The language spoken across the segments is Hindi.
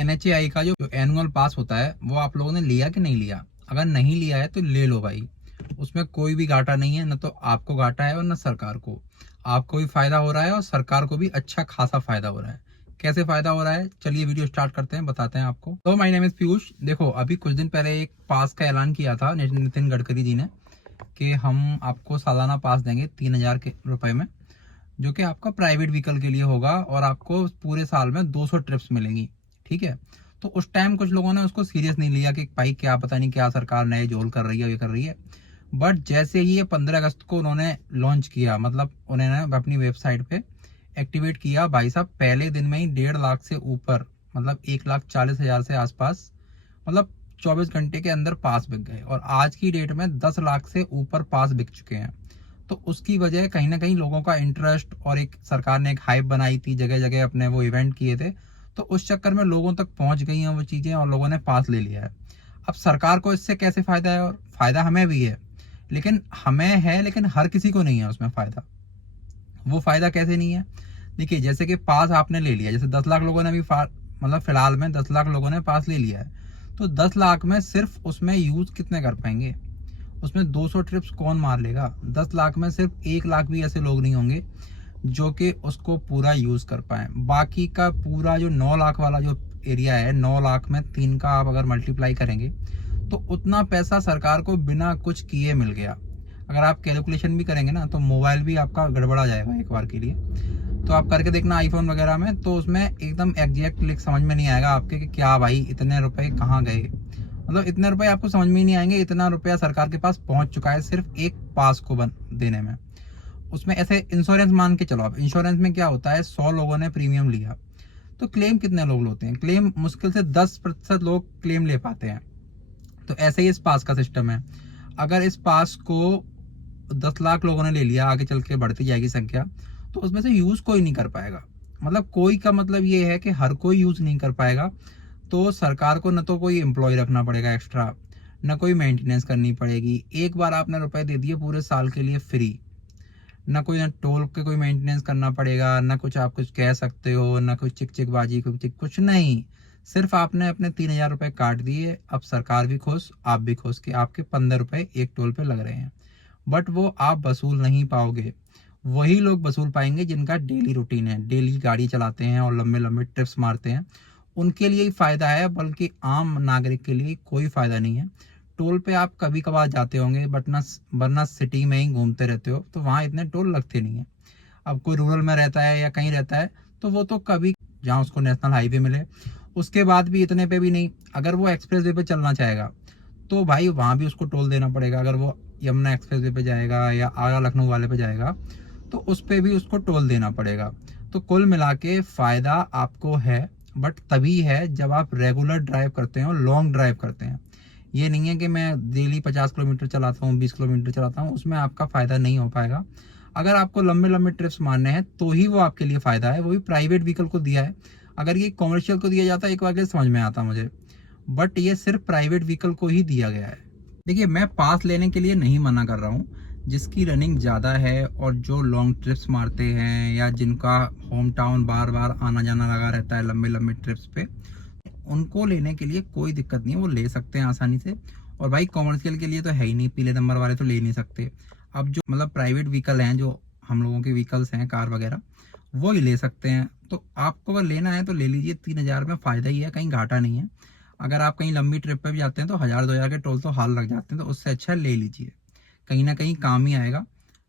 NHAI का जो एनुअल पास होता है वो आप लोगों ने लिया कि नहीं लिया? अगर नहीं लिया है तो ले लो भाई, उसमें कोई भी घाटा नहीं है, न तो आपको घाटा है और न सरकार को। आपको भी फायदा हो रहा है और सरकार को भी अच्छा खासा फायदा हो रहा है। कैसे फायदा हो रहा है, चलिए वीडियो स्टार्ट करते हैं, बताते हैं आपको। तो माय नेम इज पीयूष। देखो, अभी कुछ दिन पहले एक पास का ऐलान किया था नितिन गडकरी जी ने कि हम आपको सालाना पास देंगे 3,000 के रुपए में, जो कि आपका प्राइवेट व्हीकल के लिए होगा और आपको पूरे साल में 200 ट्रिप्स मिलेंगी। ठीक है, तो उस टाइम कुछ लोगों ने उसको सीरियस नहीं लिया कि भाई क्या पता नहीं क्या सरकार नए जोल कर रही है, ये कर रही है। बट जैसे ही ये 15 अगस्त को उन्होंने लॉन्च किया, मतलब उन्होंने अपनी वेबसाइट पे एक्टिवेट किया, भाई साहब पहले दिन में ही 1.5 लाख से ऊपर, मतलब 1,40,000 से आसपास, मतलब 24 घंटे के अंदर पास बिक गए। और आज की डेट में 10 लाख से ऊपर पास बिक चुके हैं। तो उसकी वजह कहीं ना कहीं लोगों का इंटरेस्ट, और एक सरकार ने एक हाइप बनाई थी, जगह जगह अपने वो इवेंट किए थे, तो उस चक्कर में लोगों तक पहुंच गई हैं वो चीजें और लोगों ने पास ले लिया है। अब सरकार को इससे कैसे फायदा है, और फायदा हमें भी है, लेकिन हर किसी को नहीं है उसमें फायदा। वो फायदा कैसे नहीं है? देखिए, जैसे कि पास आपने ले लिया, जैसे 10 लाख लोगों ने अभी मतलब फिलहाल में 10 लाख लोगों ने पास ले लिया है, तो 10 लाख में सिर्फ उसमें यूज कितने कर पाएंगे? उसमें 200 ट्रिप्स कौन मार लेगा? 10 लाख में सिर्फ 1 लाख भी ऐसे लोग नहीं होंगे जो कि उसको पूरा यूज कर पाए। बाकी का पूरा जो 9 लाख वाला जो एरिया है, 9 लाख में 3 का आप अगर मल्टीप्लाई करेंगे तो उतना पैसा सरकार को बिना कुछ किए मिल गया। अगर आप कैलकुलेशन भी करेंगे ना, तो मोबाइल भी आपका गड़बड़ा जाएगा एक बार के लिए। तो आप करके देखना आईफोन वगैरह में, तो उसमें एकदम एग्जैक्ट लिख समझ में नहीं आएगा आपके कि क्या भाई इतने रुपए कहाँ गए। मतलब इतने रुपए आपको समझ में ही नहीं आएंगे, इतना रुपया सरकार के पास पहुंच चुका है सिर्फ एक पास को देने में। उसमें ऐसे इंश्योरेंस मान के चलो आप, इंश्योरेंस में क्या होता है, 100 लोगों ने प्रीमियम लिया तो क्लेम कितने लोग होते हैं? क्लेम मुश्किल से 10% लोग क्लेम ले पाते हैं। तो ऐसे ही इस पास का सिस्टम है। अगर इस पास को 10 लाख लोगों ने ले लिया, आगे चल के बढ़ती जाएगी संख्या, तो उसमें से यूज कोई नहीं कर पाएगा। मतलब कोई का मतलब ये है कि हर कोई यूज नहीं कर पाएगा। तो सरकार को न तो कोई एम्प्लॉय रखना पड़ेगा एक्स्ट्रा, न कोई मेंटेनेंस करनी पड़ेगी। एक बार आपने रुपए दे दिए पूरे साल के लिए फ्री, न कोई न टोल के कोई मेंटेनेंस करना पड़ेगा, न कुछ आप कुछ कह सकते हो, न कोई चिकचिकबाजी, कुछ नहीं। सिर्फ आपने अपने 3,000 रुपए काट दिए। अब सरकार भी खुश, आप भी खुश कि आपके 15 रुपए एक टोल पे लग रहे हैं। बट वो आप वसूल नहीं पाओगे। वही लोग वसूल पाएंगे जिनका डेली रूटीन है, डेली गाड़ी चलाते हैं और लंबे लंबे ट्रिप्स मारते हैं। उनके लिए ही फायदा है, बल्कि आम नागरिक के लिए कोई फायदा नहीं है। टोल पे आप कभी कभार जाते होंगे, बट ना वरना सिटी में ही घूमते रहते हो, तो वहाँ इतने टोल लगते नहीं है। अब कोई रूरल में रहता है या कहीं रहता है, तो वो तो कभी, जहाँ उसको नेशनल हाईवे मिले, उसके बाद भी इतने पे भी नहीं। अगर वो एक्सप्रेस वे पे चलना चाहेगा तो भाई वहाँ भी उसको टोल देना पड़ेगा। अगर वो यमुना एक्सप्रेस वे पे जाएगा या आगरा लखनऊ वाले पे जाएगा, तो उस पे भी उसको टोल देना पड़ेगा। तो कुल मिला के फायदा आपको है, बट तभी है जब आप रेगुलर ड्राइव करते हो, लॉन्ग ड्राइव करते हैं। ये नहीं है कि मैं डेली 50 किलोमीटर चलाता हूँ, 20 किलोमीटर चलाता हूँ, उसमें आपका फायदा नहीं हो पाएगा। अगर आपको लंबे लंबे ट्रिप्स मारने हैं तो ही वो आपके लिए फायदा है, वो भी प्राइवेट व्हीकल को दिया है। अगर ये कॉमर्शियल को दिया जाता है, एक बार के लिए समझ में आता मुझे, बट ये सिर्फ प्राइवेट व्हीकल को ही दिया गया है। देखिए, मैं पास लेने के लिए नहीं मना कर रहा हूँ। जिसकी रनिंग ज़्यादा है और जो लॉन्ग ट्रिप्स मारते हैं, या जिनका होम टाउन बार बार आना जाना लगा रहता है लंबे लंबे ट्रिप्स पे, उनको लेने के लिए कोई दिक्कत नहीं है, वो ले सकते हैं आसानी से। और भाई कॉमर्शियल के लिए तो है ही नहीं, पीले नंबर वाले तो ले नहीं सकते। अब जो मतलब प्राइवेट व्हीकल हैं, जो हम लोगों के व्हीकल्स हैं, कार वगैरह, वो ही ले सकते हैं। तो आपको अगर लेना है तो ले लीजिए, 3,000 में फ़ायदा ही है, कहीं घाटा नहीं है। अगर आप कहीं लंबी ट्रिप पे भी जाते हैं तो 1,000-2,000 के टोल तो हाल लग जाते हैं, तो उससे अच्छा ले लीजिए, कहीं ना कहीं काम ही आएगा।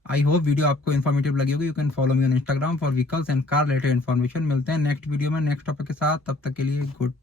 आई होप वीडियो आपको इन्फॉर्मेटिव लगी होगी। You can follow me on Instagram for vehicles and car related information. मिलते हैं नेक्स्ट वीडियो में नेक्स्ट टॉपिक के साथ, तब तक के लिए गुड।